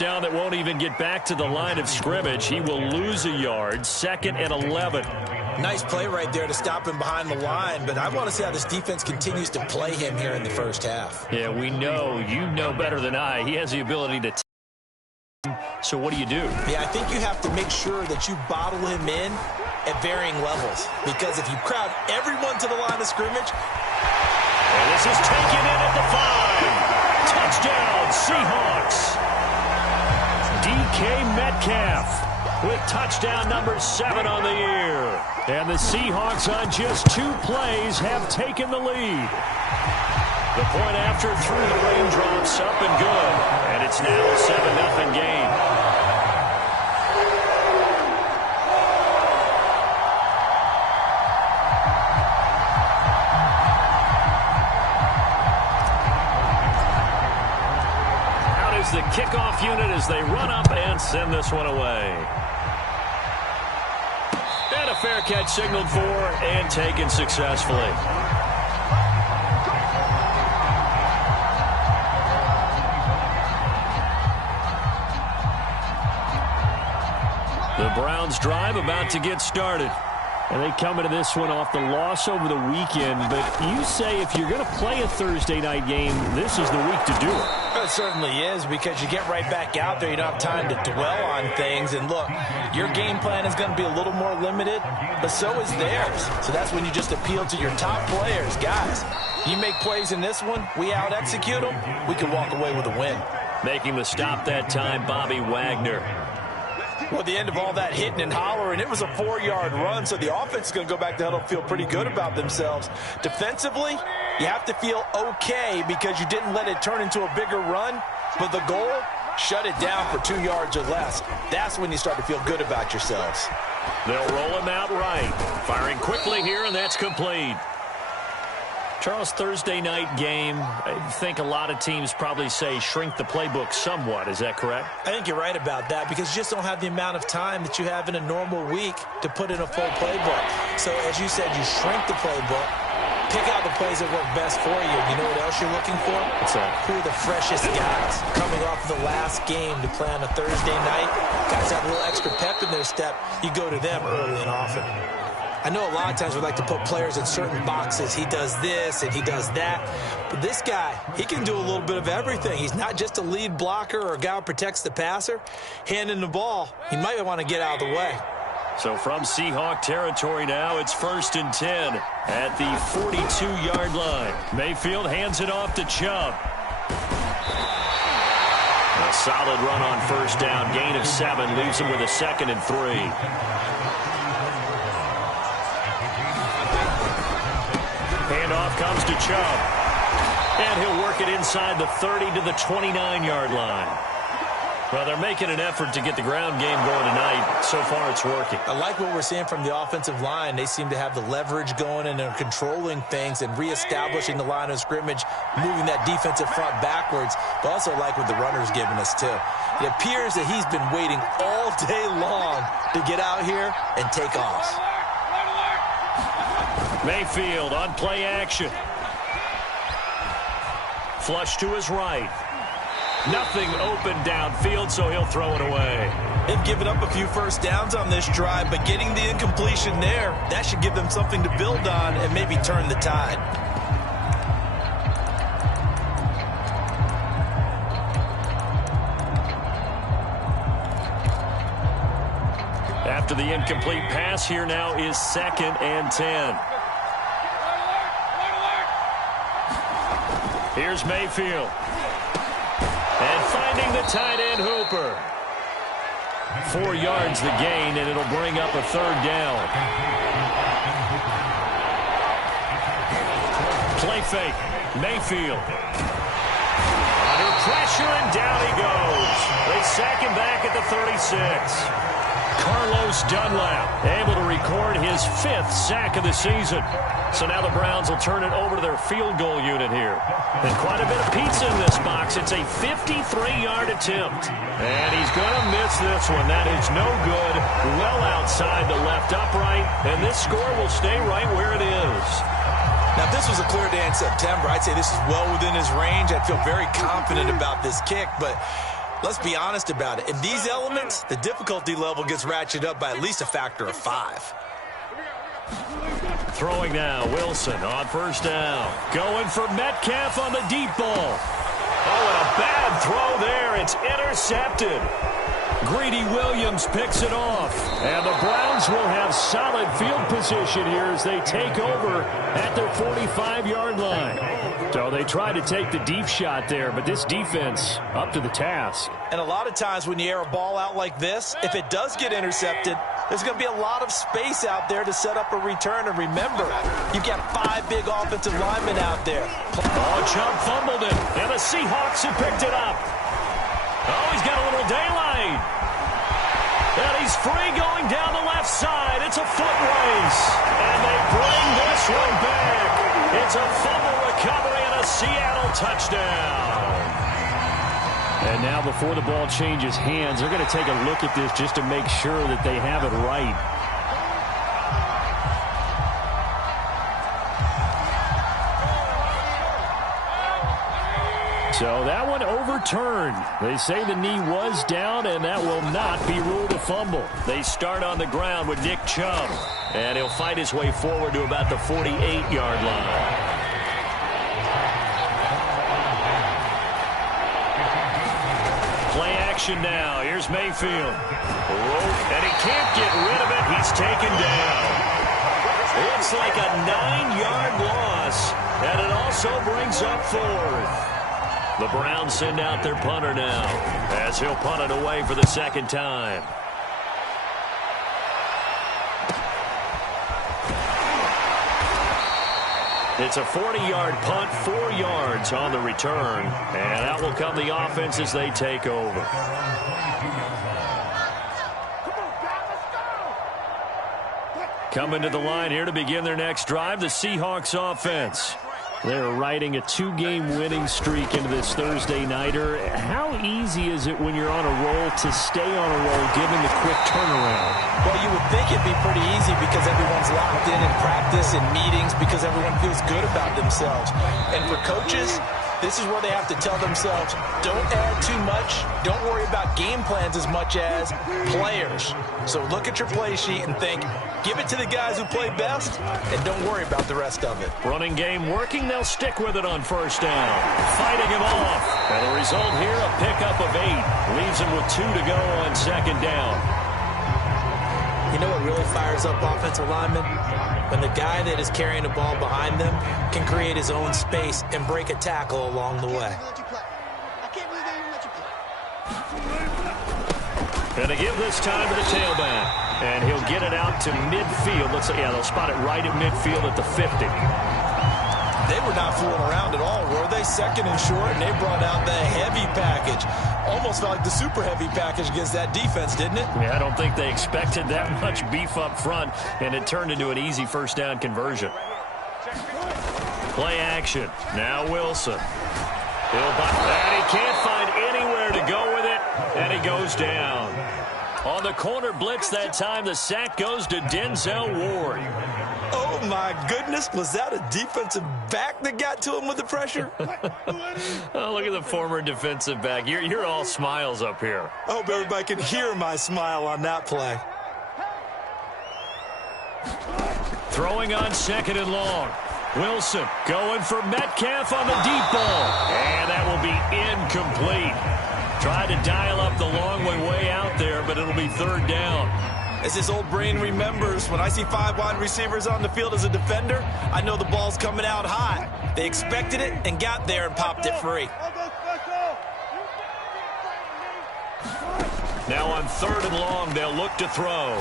Down that won't even get back to the line of scrimmage. He will lose a yard. 2nd and 11. Nice play right there to stop him behind the line, but I want to see how this defense continues to play him here in the first half. Yeah, we know. You know better than I. He has the ability to so what do you do? Yeah, I think you have to make sure that you bottle him in at varying levels, because if you crowd everyone to the line of scrimmage. And this is taken in at the 5. Touchdown, Seahawks. DK Metcalf with touchdown number 7 on the year. And the Seahawks on just 2 plays have taken the lead. The point after through the raindrops, up and good. And it's now a 7-0 game. Out is the kickoff unit as they run up and send this one away. And a fair catch signaled for and taken successfully. The Browns drive about to get started. And they come into this one off the loss over the weekend. But you say if you're going to play a Thursday night game, this is the week to do it. It certainly is, because you get right back out there. You don't have time to dwell on things. And look, your game plan is going to be a little more limited, but so is theirs. So that's when you just appeal to your top players. Guys, you make plays in this one, we out-execute them, we can walk away with a win. Making the stop that time, Bobby Wagner. Well, at the end of all that hitting and hollering, it was a 4-yard run, so the offense is going to go back to huddle and feel pretty good about themselves. Defensively, you have to feel okay because you didn't let it turn into a bigger run, but the goal, shut it down for 2 yards or less. That's when you start to feel good about yourselves. They'll roll him out right. Firing quickly here, and that's complete. Charles, Thursday night game, I think a lot of teams probably say shrink the playbook somewhat. Is that correct? I think you're right about that, because you just don't have the amount of time that you have in a normal week to put in a full playbook. So, as you said, you shrink the playbook, pick out the plays that work best for you. You know what else you're looking for? What's that? Who are the freshest guys coming off the last game to play on a Thursday night? Guys have a little extra pep in their step. You go to them early and often. I know a lot of times we like to put players in certain boxes. He does this and he does that. But this guy, he can do a little bit of everything. He's not just a lead blocker or a guy who protects the passer. Handing the ball, he might want to get out of the way. So from Seahawk territory now, it's 1st and 10 at the 42-yard line. Mayfield hands it off to Chubb. A solid run on 1st down. Gain of 7 leaves him with a 2nd and 3. Handoff comes to Chubb. And he'll work it inside the 30 to the 29-yard line. Well, they're making an effort to get the ground game going tonight. So far, it's working. I like what we're seeing from the offensive line. They seem to have the leverage going, and they're controlling things and reestablishing the line of scrimmage, moving that defensive front backwards. But also like what the runner's giving us, too. It appears that he's been waiting all day long to get out here and take off. Mayfield on play action. Flush to his right. Nothing open downfield, so he'll throw it away. They've given up a few first downs on this drive, but getting the incompletion there, that should give them something to build on and maybe turn the tide. After the incomplete pass, here now is 2nd and 10. Here's Mayfield. And finding the tight end Hooper. 4 yards the gain, and it'll bring up a 3rd down. Play fake. Mayfield. Under pressure, and down he goes. They sack him back at the 36. Carlos Dunlap able to record his 5th sack of the season. So now the Browns will turn it over to their field goal unit here. And quite a bit of pizza in this box. It's a 53-yard attempt. And he's going to miss this one. That is no good. Well outside the left upright. And this score will stay right where it is. Now, if this was a clear day in September, I'd say this is well within his range. I'd feel very confident about this kick. But Let's be honest about it. In these elements, the difficulty level gets ratcheted up by at least a factor of 5. Throwing now, Wilson on first down. Going for Metcalf on the deep ball. Oh, and a bad throw there. It's intercepted. Greedy Williams picks it off. And the Browns will have solid field position here as they take over at their 45-yard line. So they try to take the deep shot there, but this defense up to the task. And a lot of times when you air a ball out like this, if it does get intercepted, there's going to be a lot of space out there to set up a return. And remember, you've got 5 big offensive linemen out there. Oh, Chubb fumbled it, and the Seahawks have picked it up. Oh, he's got a little daylight. And he's free going down the left side. It's a foot race. And they bring this one back. It's a fumble recovery and a Seattle touchdown. And now before the ball changes hands, they're going to take a look at this just to make sure that they have it right. So that one overturned. They say the knee was down, and that will not be ruled a fumble. They start on the ground with Nick Chubb, and he'll fight his way forward to about the 48-yard line. Play action now. Here's Mayfield. And he can't get rid of it. He's taken down. Looks like a 9-yard loss, and it also brings up 4th. The Browns send out their punter now as he'll punt it away for the second time. It's a 40-yard punt, 4 yards on the return, and out will come the offense as they take over. Coming to the line here to begin their next drive, the Seahawks offense. They're riding a 2-game winning streak into this Thursday nighter. How easy is it when you're on a roll to stay on a roll given the quick turnaround? Well, you would think it'd be pretty easy because everyone's locked in practice and meetings because everyone feels good about themselves. And for coaches, this is where they have to tell themselves, don't add too much. Don't worry about game plans as much as players. So look at your play sheet and think, give it to the guys who play best, and don't worry about the rest of it. Running game working, they'll stick with it on first down. Fighting him off. And the result here, a pickup of 8. Leaves him with 2 to go on second down. You know what really fires up offensive linemen? When the guy that is carrying the ball behind them can create his own space and break a tackle along the way. And they give this time to the tailback. And he'll get it out to midfield. Looks like, yeah, they'll spot it right at midfield at the 50. They were not fooling around at all, were they? Second and short, and they brought out the heavy package. Almost felt like the super heavy package against that defense, didn't it? Yeah, I don't think they expected that much beef up front, and it turned into an easy first down conversion. Play action. Now Wilson. And he can't find anywhere to go with it, and he goes down. On the corner blitz that time, the sack goes to Denzel Ward. Oh, my goodness. Was that a defensive back that got to him with the pressure? Oh, look at the former defensive back. You're all smiles up here. I hope everybody can hear my smile on that play. Throwing on second and long. Wilson going for Metcalf on the deep ball. And that will be incomplete. Tried to dial up the long way out there, but it'll be third down. As this old brain remembers, when I see 5 wide receivers on the field as a defender, I know the ball's coming out hot. They expected it and got there and popped it free. Now on third and long, they'll look to throw.